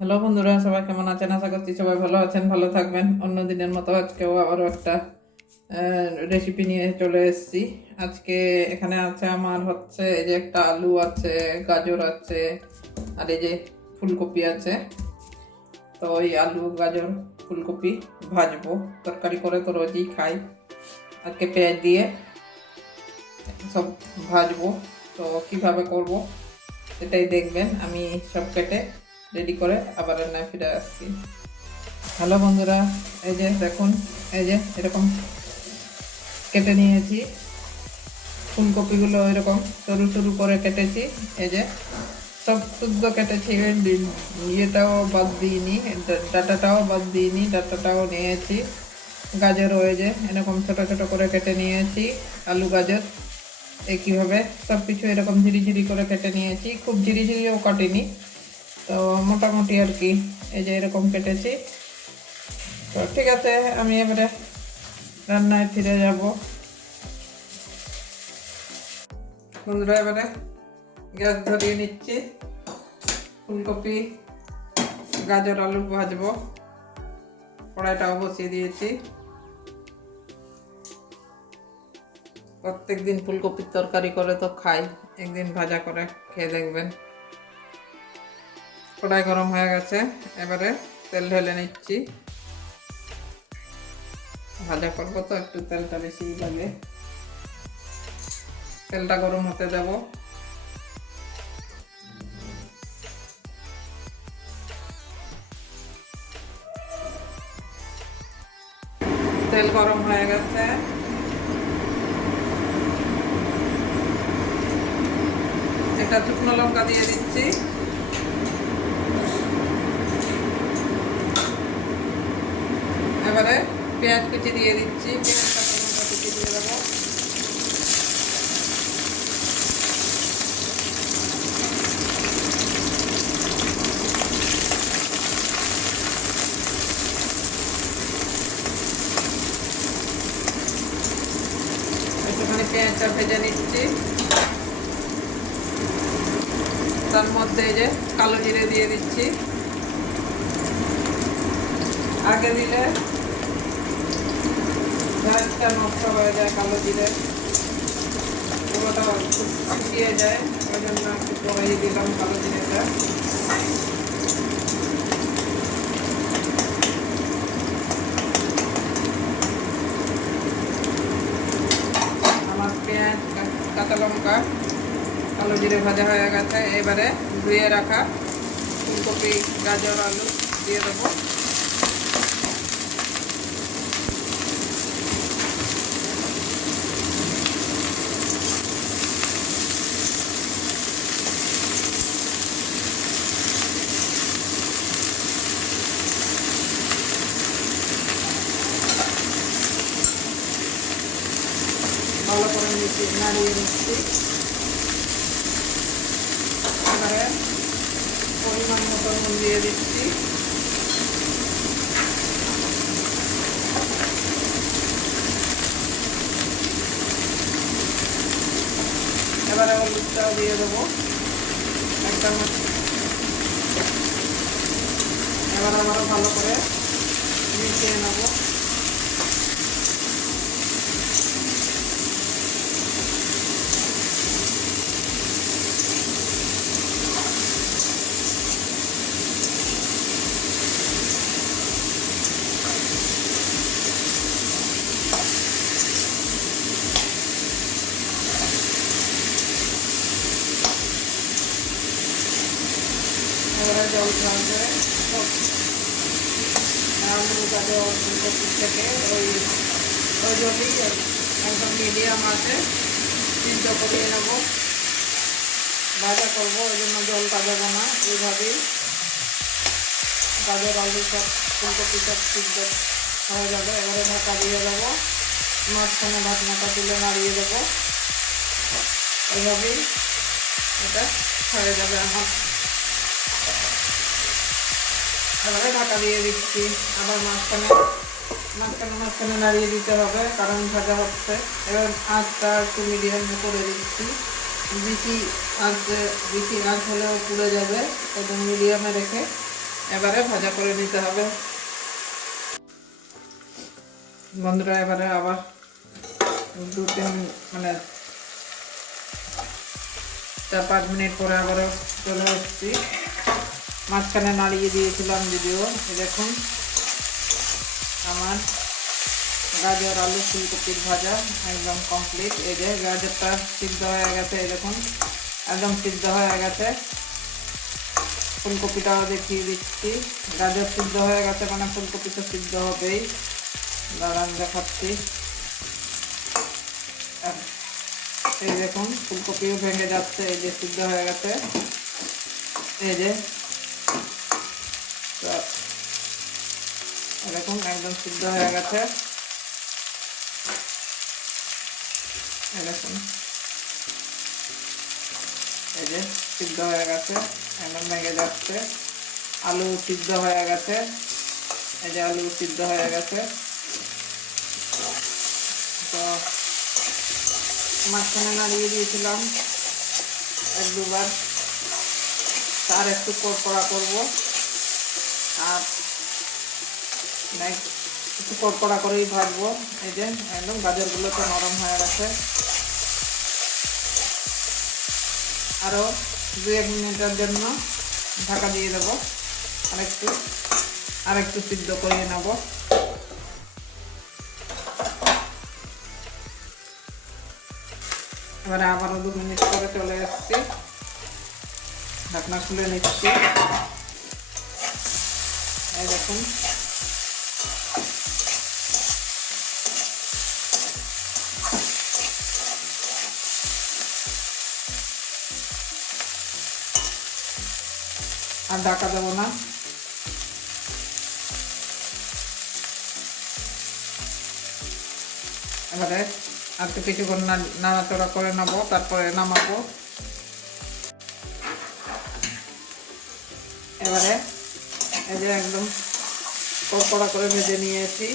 Hello বন্ধুরা, সবাই কেমন আছেন? আশা করছি সবাই ভালো আছেন, ভালো থাকবেন। অন্য দিনের মতো আজকেও আবারও একটা রেসিপি নিয়ে চলে এসেছি। আজকে এখানে আছে আমার হচ্ছে এই যে একটা আলু আছে, গাজর আছে, আর এই যে ফুলকপি আছে। তো ওই আলু, গাজর, ফুলকপি ভাজবো। তরকারি করে তো রোজই খাই। আজকে পেঁয়াজ দিয়ে সব ভাজবো। তো কীভাবে করব সেটাই দেখবেন। আমি সব কেটে রেডি করে আবার রান্নায় ফিরে আসছি। হ্যালো বন্ধুরা, এই যে দেখুন, এই যে এরকম কেটে নিয়েছি। ফুলকপিগুলো এরকম সরু সরু করে কেটেছি। এই যে সব শুদ্ধ কেটেছি ইয়েটাও বাদ দিইনি, ডাটাটাও বাদ দিইনি, ডাটাটাও নিয়েছি। গাজর যে এরকম ছোটো ছোটো করে কেটে নিয়েছি, আলু, গাজর একইভাবে সব কিছু এরকম ঝিরি ঝিরি করে কেটে নিয়েছি। খুব ঝিরি ঝিরিও কাটিনি তো মোটামুটি আর কি, এই যে এরকম কেটেছি। তো ঠিক আছে, আমি এবারে রান্নায় ফিরে যাব। বন্ধুরা, এবারে গ্যাস ধরিয়ে নিচ্ছি। ফুলকপি, গাজর, আলু ভাজবো। কড়াইটাও বসিয়ে দিয়েছি। প্রত্যেক দিন ফুলকপির তরকারি করে তো খাই, একদিন ভাজা করে, খেয়ে দেখবেন। কড়াই গরম হয়ে গেছে। এবারে তেল ঢেলে নিচ্ছি। ভাজা করব তো, একটু তেলটা বেশি লাগে। তেলটা গরম হতে দেব। তেল গরম হয়ে গেছে। এটা শুকনো লঙ্কা দিয়ে দিচ্ছি। এবারে পেঁয়াজ কুচি দিয়ে দিচ্ছি। পেঁয়াজ কাঁচা কুচি দিয়ে দেবো। একটুখানি পেঁয়াজটা ভেজে নিচ্ছি। তার মধ্যে যে কালো জিরে দিয়ে দিচ্ছি। আগে দিলে ঝালটা নষ্ট হয়ে যায়, কালো জিরে। পুরোটা শুকিয়ে যায়, ওই জন্য একটু পরেই দিলাম কালো জিরেটা। আমার পেঁয়াজ, কাঁচা লঙ্কা, কালো জিরে ভাজা হয়ে গেছে। এবারে ধুয়ে রাখা ফুলকপি, গাজর, আলু দিয়ে দেবো। ভালো করে নিচ্ছি নাড়িয়ে নিচ্ছি এবারে পরিমাণ মতো নুন দিয়ে দিচ্ছি এবারে হলুদটাও দিয়ে দেবো এক এবার আবারও ভালো করে মিশিয়ে নেব এবারে জল থাকবে আলু গাজর ফুলকপি থেকে ওই ওই জলই একদম মিডিয়াম আছে সিদ্ধ করিয়ে নেব ভাজা করব ওই জন্য জলটা দেবো না এইভাবেই গাজর আলু সব ফুলকপি সব সিদ্ধ হয়ে যাবে এবারে ঢাকা দিয়ে দেবো মাঝখানে ঢাকনাটা তুলে নাড়িয়ে দেবো এইভাবেই এটা হয়ে যাবে আমার। এবারে ঢাকা দিয়ে দিচ্ছি। আবার মাঝখানে মাঝখানে মাঝখানে নাড়িয়ে দিতে হবে, কারণ ভাজা হচ্ছে। এবার আঁচটা একটু মিডিয়ামে করে দিচ্ছি। বেশি আঁচ বেশি আঁচ হলেও পুড়ে যাবে, একদম মিডিয়ামে রেখে এবারে ভাজা করে নিতে হবে। বন্ধুরা, এবারে আবার দু তিন মানে চার পাঁচ মিনিট পরে আবারও চলে এসেছি মাঝখানে নাড়িয়ে দিয়েছিলাম যদিও। দেখুন, আমার গাজর আলু ফুলকপির ভাজা একদম কমপ্লিট এই যে গাজরটা সিদ্ধ হয়ে গেছে এরকম একদম সিদ্ধ হয়ে গেছে। ফুলকপিটাও দেখিয়ে দিচ্ছি। গাজর সিদ্ধ হয়ে গেছে মানে ফুলকপি তো সিদ্ধ হবেই। দাঁড়ান দেখাচ্ছি। এই দেখুন, ফুলকপিও ভেঙে যাচ্ছে, এই যে সিদ্ধ হয়ে গেছে। এই যে তো এই দেখুন, একদম সিদ্ধ হয়ে গেছে। দেখুন। এই যে সিদ্ধ হয়ে গেছে একদম ভেঙে যাচ্ছে। আলু সিদ্ধ হয়ে গেছে। এই যে আলু সিদ্ধ হয়ে গেছে। তো মাঝখানে নাড়িয়ে দিয়েছিলাম, এক দুবার। তার একটু কড়কড়া করব। আর একটু কড়কড়া করেই ভাজবো। এই যে, একদম গাজরগুলো তো নরম হয়ে গেছে। আরও দু এক মিনিটের জন্য ঢাকা দিয়ে দেবো। আরেকটু আরেকটু সিদ্ধ করিয়ে নেব। এবারে আবারও দু মিনিট করে চলে এসছি ঢাকনা খুলে নিচ্ছি। এই দেখুন আর ঢাকা দেবো না। এবারে আর তো কিছুক্ষণ নাড়াচাড়া করে নেব, তারপরে নামাবো। এবারে এই যে একদম কড়কড়া করে ভেজে নিয়েছি।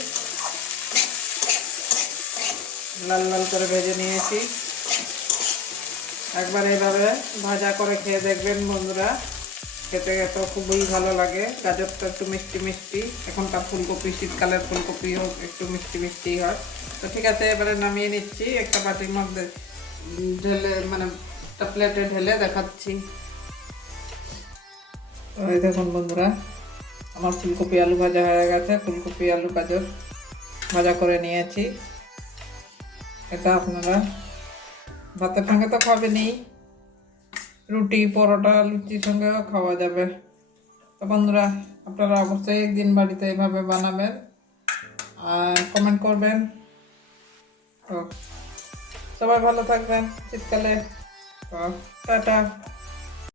লাল লাল করে ভেজে নিয়েছি। একবার এইভাবে ভাজা করে খেয়ে দেখবেন বন্ধুরা। খেতে তো খুবই ভালো লাগে। গাজরটা একটু মিষ্টি মিষ্টি। এখনকার ফুলকপি, শীতকালের ফুলকপি হোক একটু মিষ্টি মিষ্টি হয়। তো ঠিক আছে, এবারে নামিয়ে নিচ্ছি। একটা বাটির মধ্যে ঢেলে মানে একটা প্লেটে ঢেলে দেখাচ্ছি। এই দেখুন বন্ধুরা, আমার ফুলকপি আলু ভাজা হয়ে গেছে। ফুলকপি, আলু, গাজর ভাজা করে নিয়েছি। এটা আপনারা ভাতের সঙ্গে তো খাবেনই। রুটি, পরোটা, লুচির সঙ্গেও খাওয়া যাবে। তো বন্ধুরা, আপনারা অবশ্যই একদিন বাড়িতে এইভাবে বানাবেন আর কমেন্ট করবেন। সবাই ভালো থাকবেন। শীতকালে। টাটা।